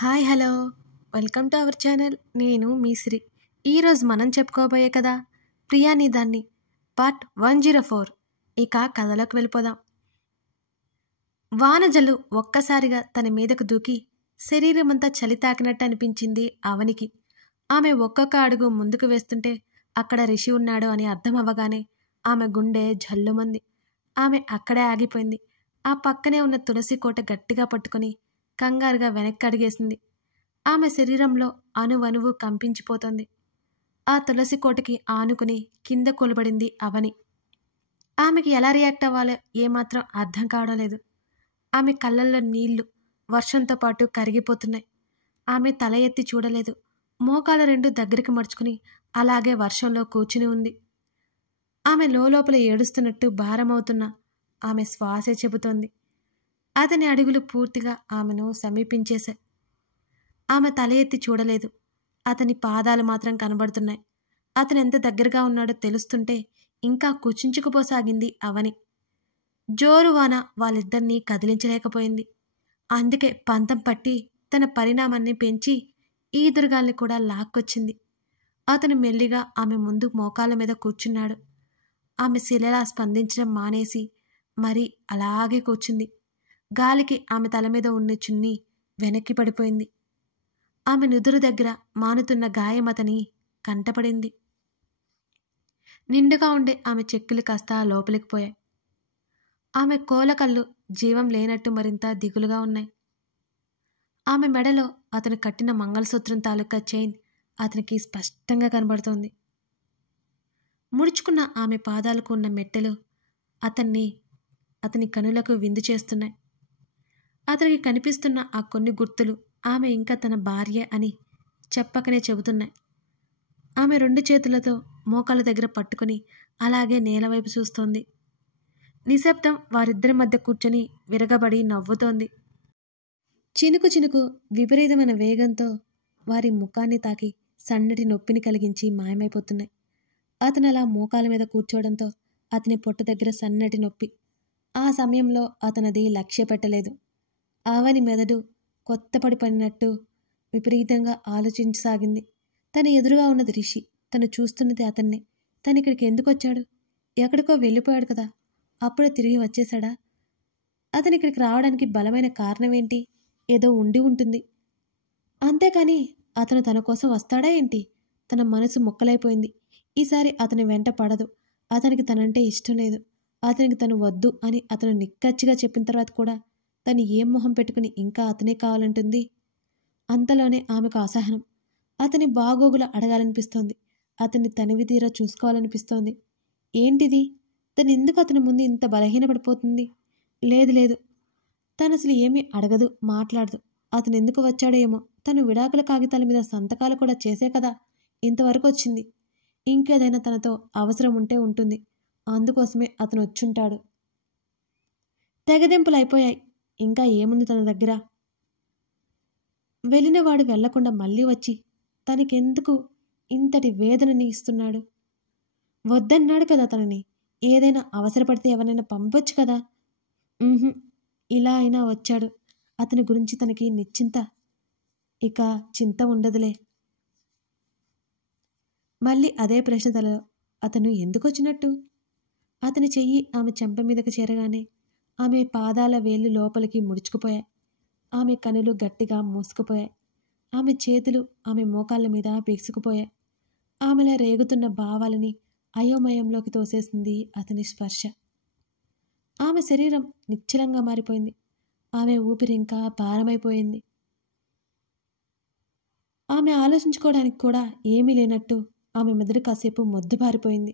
Hi hello welcome to our channel. నేను మీ శ్రీ. ఈరోజు మనం చెప్పుకోబోయే కదా ప్రియాని దాన్ని పార్ట్ 104. ఇక కథలోకి వెళ్ళిపోదాం. వానజల్లు ఒక్కసారిగా తన మీదకు దూకి శరీరమంతా చలి తాకినట్టు అనిపించింది అవనికి. ఆమె ఒక్కొక్క అడుగు ముందుకు వేస్తుంటే అక్కడ రిషి ఉన్నాడు అని అర్థం అవ్వగానే ఆమె గుండె జల్లుమంది. ఆమె అక్కడే ఆగిపోయింది. ఆ పక్కనే ఉన్న తులసి కోట గట్టిగా పట్టుకుని కంగారుగా వెనక్కి అడిగేసింది. ఆమె శరీరంలో అణువణువు కంపించిపోతోంది. ఆ తులసి కోటకి ఆనుకుని కింద కూలబడింది అవని. ఆమెకి ఎలా రియాక్ట్ అవ్వాలో ఏమాత్రం అర్థం కావడం లేదు. ఆమె కళ్ళల్లో నీళ్లు వర్షంతో పాటు కరిగిపోతున్నాయి. ఆమె తల ఎత్తి చూడలేదు. మోకాలు రెండు దగ్గరికి మడుచుకుని అలాగే వర్షంలో కూర్చుని ఉంది. ఆమె లోపల ఏడుస్తున్నట్టు భారమవుతున్నా ఆమె శ్వాసే చెబుతోంది. అతని అడుగులు పూర్తిగా ఆమెను సమీపించేశాయి. ఆమె తల ఎత్తి చూడలేదు. అతని పాదాలు మాత్రం కనబడుతున్నాయి. అతను ఎంత దగ్గరగా ఉన్నాడో తెలుస్తుంటే ఇంకా కుచించుకుపోసాగింది అవని. జోరు వాన వాళ్ళిద్దరినీ కదిలించలేకపోయింది. అందుకే పంతం పట్టి తన పరిణామాన్ని పెంచి ఈదురుగాల్ని కూడా లాక్కొచ్చింది. అతను మెల్లిగా ఆమె ముందు మోకాళ్ళ మీద కూర్చున్నాడు. ఆమె శిలలా స్పందించడం మానేసి మరీ అలాగే కూర్చుంది. గాలికి ఆమె తల మీద ఉన్న చున్నీ వెనక్కి పడిపోయింది. ఆమె నుదురు దగ్గర మానుతున్న గాయం అతని కంటపడింది. నిండుగా ఉండే ఆమె చెక్కులు కాస్త లోపలికి పోయాయి. ఆమె కోలకళ్ళు జీవం లేనట్టు మరింత దిగులుగా ఉన్నాయి. ఆమె మెడలో అతను కట్టిన మంగళసూత్రం తాలూకా చైన్ అతనికి స్పష్టంగా కనబడుతోంది. ముడుచుకున్న ఆమె పాదాలకు ఉన్న మెట్టెలు అతని కనులకు విందు చేస్తున్నాయి. అతనికి కనిపిస్తున్న ఆ కొన్ని గుర్తులు ఆమె ఇంకా తన భార్య అని చెప్పకనే చెబుతున్నాయి. ఆమె రెండు చేతులతో మోకాళ్ళ దగ్గర పట్టుకుని అలాగే నేలవైపు చూస్తోంది. నిశ్శబ్దం వారిద్దరి మధ్య కూర్చొని విరగబడి నవ్వుతోంది. చినుకు చినుకు విపరీతమైన వేగంతో వారి ముఖాన్ని తాకి సన్నటి నొప్పిని కలిగించి మాయమైపోతున్నాయి. అతను అలా మోకాల మీద కూర్చోవడంతో అతని పొట్ట దగ్గర సన్నటి నొప్పి. ఆ సమయంలో అతనది లక్ష్య పెట్టలేదు. అవని మెదడు కొత్తపడి పడినట్టు విపరీతంగా ఆలోచించసాగింది. తన ఎదురుగా ఉన్నది రిషి. తను చూస్తున్నది అతన్నే. తను ఇక్కడికి ఎందుకు వచ్చాడు? ఎక్కడికో వెళ్ళిపోయాడు కదా, అప్పుడే తిరిగి వచ్చేశాడా? అతను ఇక్కడికి రావడానికి బలమైన కారణం ఏంటి? ఏదో ఉండి ఉంటుంది. అంతేకాని అతను తన కోసం వస్తాడా ఏంటి? తన మనసు ముక్కలైపోయింది. ఈసారి అతని వెంట పడదు. అతనికి తనంటే ఇష్టం లేదు. అతనికి తను వద్దు అని అతను నిక్కచ్చిగా చెప్పిన తర్వాత కూడా తను ఏం మొహం పెట్టుకుని ఇంకా అతనే కావాలంటుంది? అంతలోనే ఆమెకు అసహనం. అతని బాగోగులు అడగాలనిపిస్తోంది. అతన్ని తనివి తీరా చూసుకోవాలనిపిస్తోంది. ఏంటిది? తను ఎందుకు అతని ముందు ఇంత బలహీనపడిపోతుంది? లేదు లేదు, తను అసలు ఏమీ అడగదు, మాట్లాడదు. అతను ఎందుకు వచ్చాడో ఏమో. తను విడాకుల కాగితాల మీద సంతకాలు కూడా చేసే కదా ఇంతవరకు వచ్చింది. ఇంకేదైనా తనతో అవసరం ఉంటే ఉంటుంది. అందుకోసమే అతను వచ్చుంటాడు. తెగదెంపులు అయిపోయాయి. ఇంకా ఏముంది తన దగ్గర? వెళ్ళినవాడు వెళ్లకుండా మళ్ళీ వచ్చి తనకెందుకు ఇంతటి వేదనని ఇస్తున్నాడు? వద్దన్నాడు కదా తనని. ఏదైనా అవసరపడితే ఎవరైనా పంపొచ్చు కదా. ఇలా అయినా వచ్చాడు. అతని గురించి తనకి నిశ్చింత. ఇక చింత ఉండదులే. మళ్ళీ అదే ప్రశ్న తలలో. అతను ఎందుకు వచ్చినట్టు? అతని చెయ్యి ఆమె చెంప మీదకి చేరగానే ఆమె పాదాల వేళ్లు లోపలికి ముడుచుకుపోయాయి. ఆమె కనులు గట్టిగా మూసుకుపోయాయి. ఆమె చేతులు ఆమె మోకాళ్ళ మీద బిగుసుకుపోయాయి. ఆమెలా రేగుతున్న భావాలని అయోమయంలోకి తోసేసింది అతని స్పర్శ. ఆమె శరీరం నిశ్చలంగా మారిపోయింది. ఆమె ఊపిరి ఇంకా భారమైపోయింది. ఆమె ఆలోచించుకోవడానికి కూడా ఏమీ లేనట్టు ఆమె మెదడు కాసేపు మొద్దుబారిపోయింది.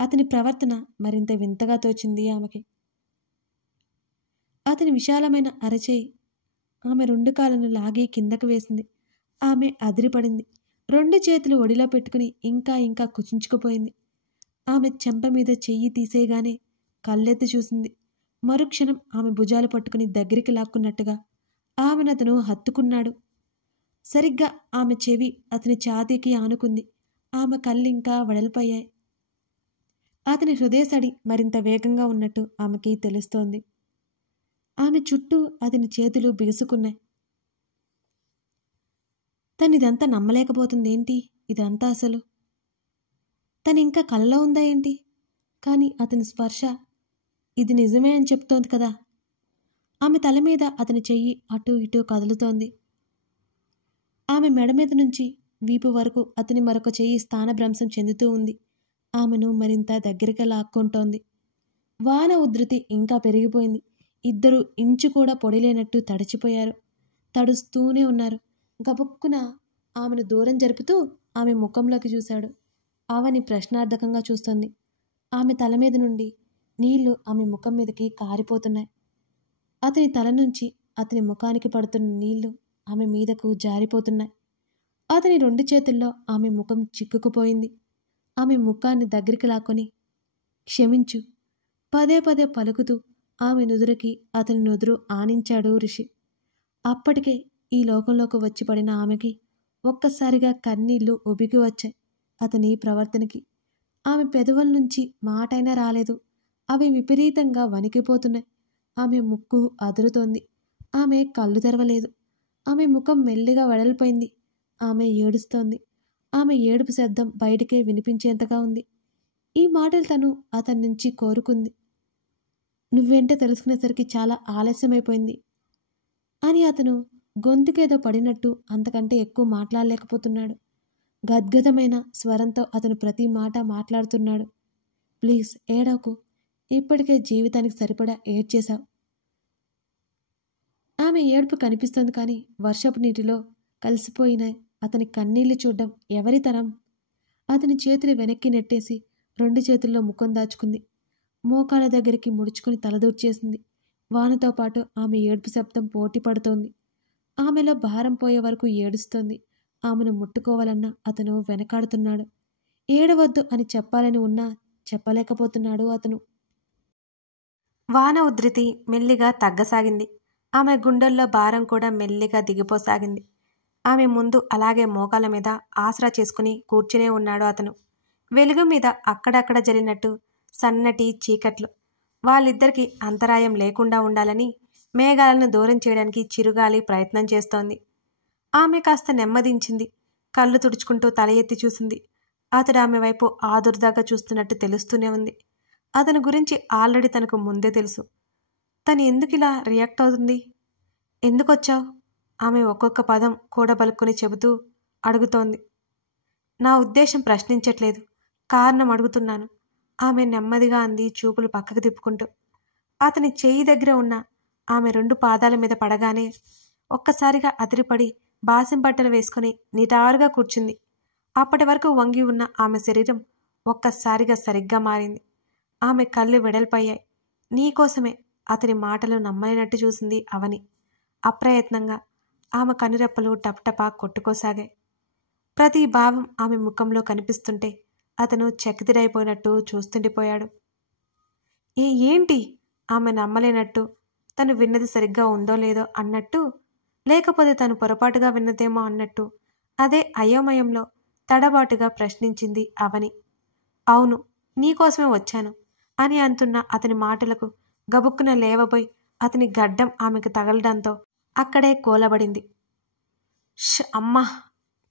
అతని ప్రవర్తన మరింత వింతగా తోచింది ఆమెకి. అతని విశాలమైన అరచేయి ఆమె రెండు కాళ్ళను లాగి కిందకు వేసింది. ఆమె అదిరిపడింది. రెండు చేతులు ఒడిలో పెట్టుకుని ఇంకా ఇంకా కుచించుకుపోయింది. ఆమె చెంప మీద చెయ్యి తీసేయగానే కళ్ళెత్తి చూసింది. మరుక్షణం ఆమె భుజాలు పట్టుకుని దగ్గరికి లాక్కున్నట్టుగా ఆమెను అతను హత్తుకున్నాడు. సరిగ్గా ఆమె చెవి అతని ఛాతీకి ఆనుకుంది. ఆమె కళ్ళింకా వెడల్పయ్యాయి. అతని హృదయసడి మరింత వేగంగా ఉన్నట్టు ఆమెకి తెలుస్తోంది. ఆమె చుట్టూ అతని చేతులు బిగుసుకున్నాయి. తనిదంతా నమ్మలేకపోతుందేంటి? ఇదంతా అసలు తనింకా కలలో ఉందా ఏంటి? కానీ అతని స్పర్శ ఇది నిజమే అని చెప్తోంది కదా. ఆమె తల మీద అతని చెయ్యి అటూ ఇటూ కదులుతోంది. ఆమె మెడ మీద నుంచి వీపు వరకు అతని మరొక చెయ్యి స్థానభ్రంశం చెందుతూ ఉంది. ఆమెను మరింత దగ్గరగా లాక్కుంటోంది. వాన ఉధృతి ఇంకా పెరిగిపోయింది. ఇద్దరూ ఇంచు కూడా పొడిలేనట్టు తడిచిపోయారు. తడుస్తూనే ఉన్నారు. గబుక్కున ఆమెను దూరం జరుపుతూ ఆమె ముఖంలోకి చూశాడు. అవని ప్రశ్నార్థకంగా చూస్తోంది. ఆమె తల మీద నుండి నీళ్లు ఆమె ముఖం మీదకి కారిపోతున్నాయి. అతని తల నుంచి అతని ముఖానికి పడుతున్న నీళ్లు ఆమె మీదకు జారిపోతున్నాయి. అతని 2 చేతుల్లో ఆమె ముఖం చిక్కుకుపోయింది. ఆమె ముఖాన్ని దగ్గరికి లాక్కొని క్షమించు పదే పదే పలుకుతూ ఆమె నుదురుకి అతని నుదురు ఆనించాడు రిషి. అప్పటికే ఈ లోకంలోకి వచ్చి పడిన ఆమెకి ఒక్కసారిగా కన్నీళ్లు ఉబికి వచ్చాయి అతని ప్రవర్తనకి. ఆమె పెదవుల నుంచి మాటైనా రాలేదు. అవి విపరీతంగా వణికిపోతున్నాయి. ఆమె ముక్కు అదురుతోంది. ఆమె కళ్ళు తెరవలేదు. ఆమె ముఖం మెల్లిగా వెడల్పోయింది. ఆమె ఏడుస్తోంది. ఆమె ఏడుపు శబ్దం బయటికే వినిపించేంతగా ఉంది. ఈ మాటలు తను అతని నుంచి కోరుకుంది. నువ్వేంటో తెలుసుకునేసరికి చాలా ఆలస్యమైపోయింది అని అతను గొంతుకేదో పడినట్టు అంతకంటే ఎక్కువ మాట్లాడలేకపోతున్నాడు. గద్గదమైన స్వరంతో అతను ప్రతి మాట మాట్లాడుతున్నాడు. ప్లీజ్ ఏడవకు. ఇప్పటికే జీవితానికి సరిపడా ఏడ్చేశావు. ఆమె ఏడుపు కనిపిస్తోంది కానీ వర్షపు నీటిలో కలిసిపోయిన అతని కన్నీళ్లు చూడ్డం ఎవరి తరం? అతని చేతులు వెనక్కి నెట్టేసి 2 చేతుల్లో ముఖం దాచుకుంది. మోకాళ్ళ దగ్గరికి ముడుచుకుని తలదూర్చేసింది. వానతో పాటు ఆమె ఏడుపు శబ్దం పోటీ పడుతోంది. ఆమెలో భారం పోయే వరకు ఏడుస్తోంది. ఆమెను ముట్టుకోవాలన్నా అతను వెనకాడుతున్నాడు. ఏడవద్దు అని చెప్పాలని ఉన్నా చెప్పలేకపోతున్నాడు అతను. వాన ఉధృతి మెల్లిగా తగ్గసాగింది. ఆమె గుండెల్లో భారం కూడా మెల్లిగా దిగిపోసాగింది. ఆమె ముందు అలాగే మోకాళ్ళ మీద ఆసరా చేసుకుని కూర్చునే ఉన్నాడు అతను. వెలుగు మీద అక్కడక్కడ జరిగినట్టు సన్నటి చీకట్లు. వాళ్ళిద్దరికీ అంతరాయం లేకుండా ఉండాలని మేఘాలను దూరం చేయడానికి చిరుగాలి ప్రయత్నం చేస్తోంది. ఆమె కాస్త నెమ్మదించింది. కళ్ళు తుడుచుకుంటూ తల ఎత్తి చూసింది. అతడు ఆమె వైపు ఆదుర్దాగా చూస్తున్నట్టు తెలుస్తూనే ఉంది. అతని గురించి ఆల్రెడీ తనకు ముందే తెలుసు. తను ఎందుకిలా రియాక్ట్ అవుతుంది? ఎందుకొచ్చావు? ఆమె ఒక్కొక్క పదం కూడబలుక్కుని చెబుతూ అడుగుతోంది. నా ఉద్దేశం ప్రశ్నించట్లేదు, కారణం అడుగుతున్నాను. ఆమె నెమ్మదిగా అంది చూపులు పక్కకు తిప్పుకుంటూ. అతని చెయ్యి దగ్గర ఉన్న ఆమె 2 పాదాల మీద పడగానే ఒక్కసారిగా అదిరిపడి బాసిం బట్టలు వేసుకుని నిటారుగా కూర్చుంది. అప్పటి వరకు వంగి ఉన్న ఆమె శరీరం ఒక్కసారిగా సరిగ్గా మారింది. ఆమె కళ్ళు వెడల్పయ్యాయి. నీకోసమే. అతని మాటలు నమ్మలేనట్టు చూసింది అవని. అప్రయత్నంగా ఆమె కనురెప్పలు టపటపా కొట్టుకోసాగాయి. ప్రతి భావం ఆమె ముఖంలో కనిపిస్తుంటే అతను చకితుడైపోయినట్టు చూస్తుండిపోయాడు. ఏంటి? ఆమె నమ్మలేనట్టు, తను విన్నది సరిగ్గా ఉందో లేదో అన్నట్టు, లేకపోతే తను పొరపాటుగా విన్నదేమో అన్నట్టు అదే అయోమయంలో తడబాటుగా ప్రశ్నించింది అవని. అవును, నీకోసమే వచ్చాను అని అంటున్న అతని మాటలకు గబుక్కున లేవబోయి అతని గడ్డం ఆమెకు తగలడంతో అక్కడే కూలబడింది. అమ్మా!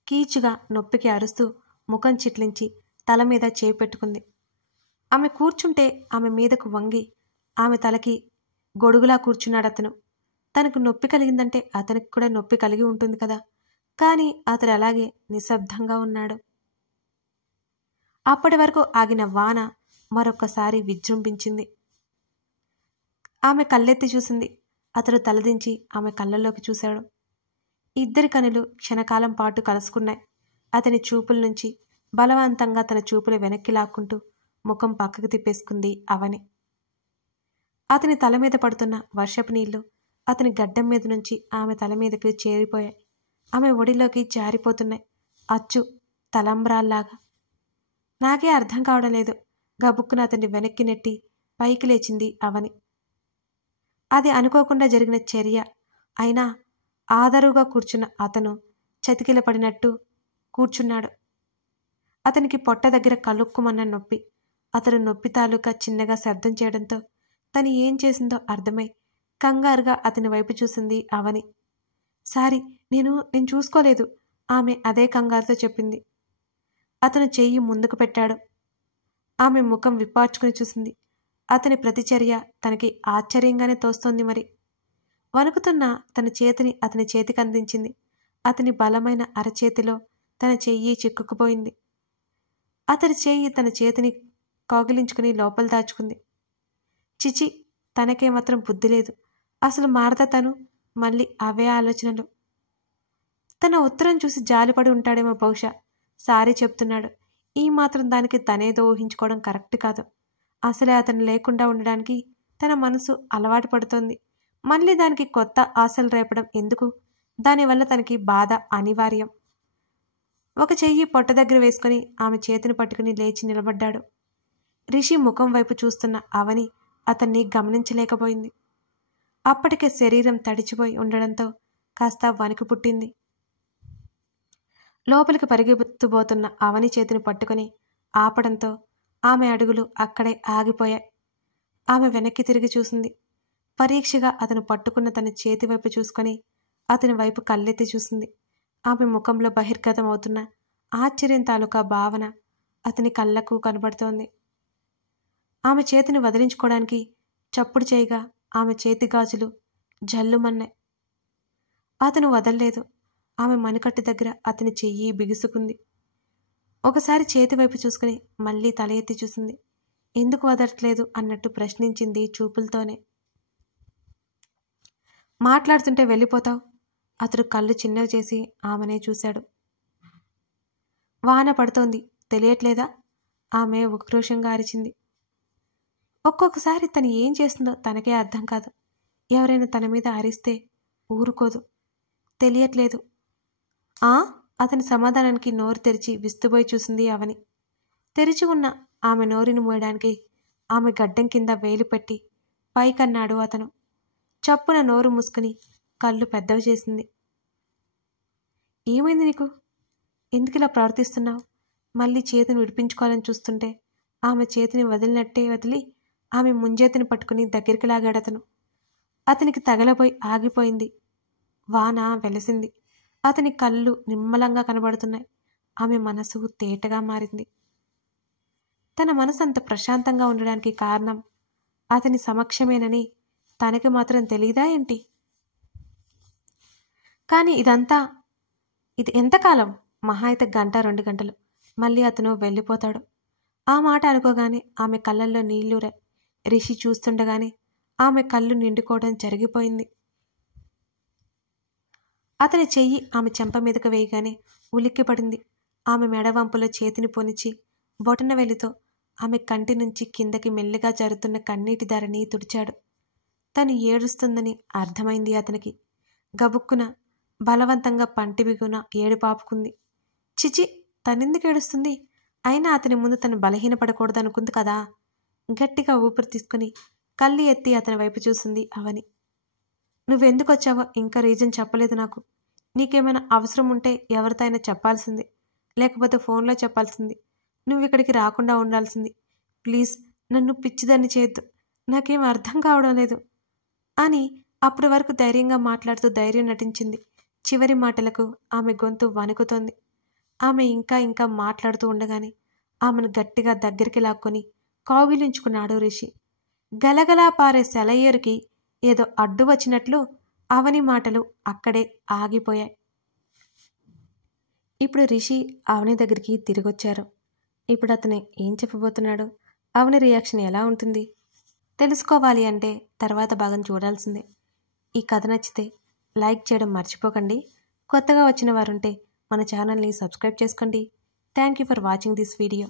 కీచుగా నొప్పికి అరుస్తూ ముఖం చిట్లించి తల మీద చేయి పెట్టుకుంది. ఆమె కూర్చుంటే ఆమె మీదకు వంగి ఆమె తలకి గొడుగులా కూర్చున్నాడతను. తనకు నొప్పి కలిగిందంటే అతనికి కూడా నొప్పి కలిగి ఉంటుంది కదా. కానీ అతడు అలాగే నిశ్శబ్దంగా ఉన్నాడు. అప్పటి వరకు ఆగిన వాన మరొక్కసారి విజృంభించింది. ఆమె కళ్ళెత్తి చూసింది. అతడు తలదించి ఆమె కళ్ళల్లోకి చూశాడు. ఇద్దరి కనులు క్షణకాలం పాటు కలుసుకున్నాయి. అతని చూపుల నుంచి బలవంతంగా తన చూపులు వెనక్కి లాక్కుంటూ ముఖం పక్కకు తిప్పేసుకుంది అవని. అతని తల మీద పడుతున్న వర్షపు నీళ్లు అతని గడ్డం మీద నుంచి ఆమె తల మీదకి చేరిపోయాయి. ఆమె ఒడిలోకి జారిపోతున్నాయి, అచ్చు తలంబ్రాల్లాగా. నాకే అర్థం కావడం లేదు. గబుక్కున అతన్ని వెనక్కి నెట్టి పైకి లేచింది అవని. అది అనుకోకుండా జరిగిన చర్య అయినా ఆదరుగా కూర్చున్న అతను చతికిల పడినట్టు కూర్చున్నాడు. అతనికి పొట్ట దగ్గర కలుక్కుమన్న నొప్పి. అతడు నొప్పి తాలూకా చిన్నగా శబ్దం చేయడంతో తను ఏం చేసిందో అర్థమై కంగారుగా అతని వైపు చూసింది అవని. సారీ, నేను చూసుకోలేదు ఆమె అదే కంగారుతో చెప్పింది. అతను చెయ్యి ముందుకు పెట్టాడు. ఆమె ముఖం విప్పార్చుకుని చూసింది. అతని ప్రతిచర్య తనకి ఆశ్చర్యంగానే తోస్తోంది. మరి వణుకుతున్న తన చేతిని అతని చేతికి అందించింది. అతని బలమైన అరచేతిలో తన చెయ్యి చిక్కుకుపోయింది. అతని చెయ్యి తన చేతిని కౌగిలించుకుని లోపల దాచుకుంది. చిచి, తనకేమాత్రం బుద్ధి లేదు. అసలు మారదా తను? మళ్ళీ అవే ఆలోచనలు. తన ఉత్తరం చూసి జాలిపడి ఉంటాడేమో బహుశా. సారీ చెప్తున్నాడు. ఈ మాత్రం దానికి తనేదో ఊహించుకోవడం కరెక్ట్ కాదు. అసలే అతను లేకుండా ఉండడానికి తన మనసు అలవాటు పడుతోంది. మళ్ళీ దానికి కొత్త ఆశలు రేపడం ఎందుకు? దానివల్ల తనకి బాధ అనివార్యం. ఒక చెయ్యి పొట్ట దగ్గర వేసుకుని ఆమె చేతిని పట్టుకుని లేచి నిలబడ్డాడు. రిషి ముఖం వైపు చూస్తున్న అవని అతన్ని గమనించలేకపోయింది. అప్పటికే శరీరం తడిచిపోయి ఉండడంతో కాస్త వణుకు పుట్టింది. లోపలికి పరిగెత్తుబోతున్న అవని చేతిని పట్టుకుని ఆపడంతో ఆమె అడుగులు అక్కడే ఆగిపోయాయి. ఆమె వెనక్కి తిరిగి చూసింది. పరీక్షగా అతను పట్టుకున్న తన చేతి వైపు చూసుకొని అతని వైపు కళ్ళెత్తి చూసింది. ఆమె ముఖంలో బహిర్గతం అవుతున్న ఆశ్చర్యం తాలూకా భావన అతని కళ్ళకు కనబడుతోంది. ఆమె చేతిని వదిలించుకోవడానికి చప్పుడు చేయగా ఆమె చేతి గాజులు జల్లుమన్నాయి. అతను వదల్లేదు. ఆమె మణికట్టు దగ్గర అతని చెయ్యి బిగుసుకుంది. ఒకసారి చేతి వైపు చూసుకుని మళ్ళీ తల ఎత్తి చూసింది. ఎందుకు వదలట్లేదు అన్నట్టు ప్రశ్నించింది చూపులతోనే. మాట్లాడుతుంటే వెళ్ళిపోతావు. అతడు కళ్ళు చిన్నవి చేసి ఆమెనే చూశాడు. వాన పడుతోంది, తెలియట్లేదా? ఆమె ఉక్రోషంగా అరిచింది. ఒక్కొక్కసారి తను ఏం చేస్తుందో తనకే అర్థం కాదు. ఎవరైనా తన మీద అరిస్తే ఊరుకోదు. తెలియట్లేదు. అతని సమాధానానికి నోరు తెరిచి విస్తుపోయి చూసింది అవని. తెరిచి ఉన్న ఆమె నోరుని మూయడానికి ఆమె గడ్డం కింద వేలు పెట్టి పైకన్నాడు అతను. చప్పున నోరు మూసుకుని కళ్ళు పెద్దవి చేసింది. ఏమైంది నీకు? ఎందుకిలా ప్రవర్తిస్తున్నావు? మళ్ళీ చేతిని విడిపించుకోవాలని చూస్తుంటే ఆమె చేతిని వదిలినట్టే వదిలి ఆమె ముంజేతిని పట్టుకుని దగ్గరికి లాగాడతను. అతనికి తగలబోయి ఆగిపోయింది. వాన వెలసింది. అతని కళ్ళు నిమ్మలంగా కనబడుతున్నాయి. ఆమె మనసు తేటగా మారింది. తన మనసు అంత ప్రశాంతంగా ఉండడానికి కారణం అతని సమక్షమేనని తనకి మాత్రం తెలీదా ఏంటి? కానీ ఇది ఎంతకాలం? మహా అయితే 1-2 గంటలు. మళ్ళీ అతను వెళ్ళిపోతాడు. ఆ మాట అనుకోగానే ఆమె కళ్ళల్లో నీళ్లూరాయి. రిషి చూస్తుండగానే ఆమె కళ్ళు నిండుకోవడం జరిగిపోయింది. అతని చెయ్యి ఆమె చెంప మీదకు వేయగానే ఉలిక్కిపడింది. ఆమె మెడవంపులో చేతిని పొనిచి బొటన వెలితో ఆమె కంటి నుంచి కిందకి మెల్లిగా జరుగుతున్న కన్నీటి ధారని తుడిచాడు. తను ఏడుస్తుందని అర్థమైంది అతనికి. గబుక్కున బలవంతంగా పంటి బిగున ఏడుపాపుకుంది. చిచి, తనెందుకు ఏడుస్తుంది? అయినా అతని ముందు తను బలహీనపడకూడదు అనుకుంది కదా. గట్టిగా ఊపిరి తీసుకుని కళ్ళు ఎత్తి అతని వైపు చూసింది అవని. నువ్వెందుకు వచ్చావో ఇంకా రీజన్ చెప్పలేదు నాకు. నీకేమైనా అవసరం ఉంటే ఎవరితో అయినా చెప్పాల్సింది, లేకపోతే ఫోన్లో చెప్పాల్సింది. నువ్వు ఇక్కడికి రాకుండా ఉండాల్సింది. ప్లీజ్ నన్ను పిచ్చిదాన్ని చేయొద్దు. నాకేం అర్థం కావడం లేదు అని అప్పటి వరకు ధైర్యంగా మాట్లాడుతూ ధైర్యం నటించింది. చివరి మాటలకు ఆమె గొంతు వణుకుతోంది. ఆమె ఇంకా మాట్లాడుతూ ఉండగానే ఆమెను గట్టిగా దగ్గరికి లాక్కొని కౌగిలించుకున్నాడు రిషి. గలగలా పారే సెలయేరుకి ఏదో అడ్డు వచ్చినట్లు అవని మాటలు అక్కడే ఆగిపోయాయి. ఇప్పుడు రిషి అవని దగ్గరికి తిరిగొచ్చారు. ఇప్పుడు అతను ఏం చెప్పబోతున్నాడు? అవని రియాక్షన్ ఎలా ఉంటుంది తెలుసుకోవాలి అంటే తర్వాత భాగం చూడాల్సిందే. ఈ కథ నచ్చితే లైక్ చేయడం మర్చిపోకండి. కొత్తగా వచ్చిన వారుంటే మన ఛానల్ని సబ్స్క్రైబ్ చేసుకోండి. Thank you for watching this video.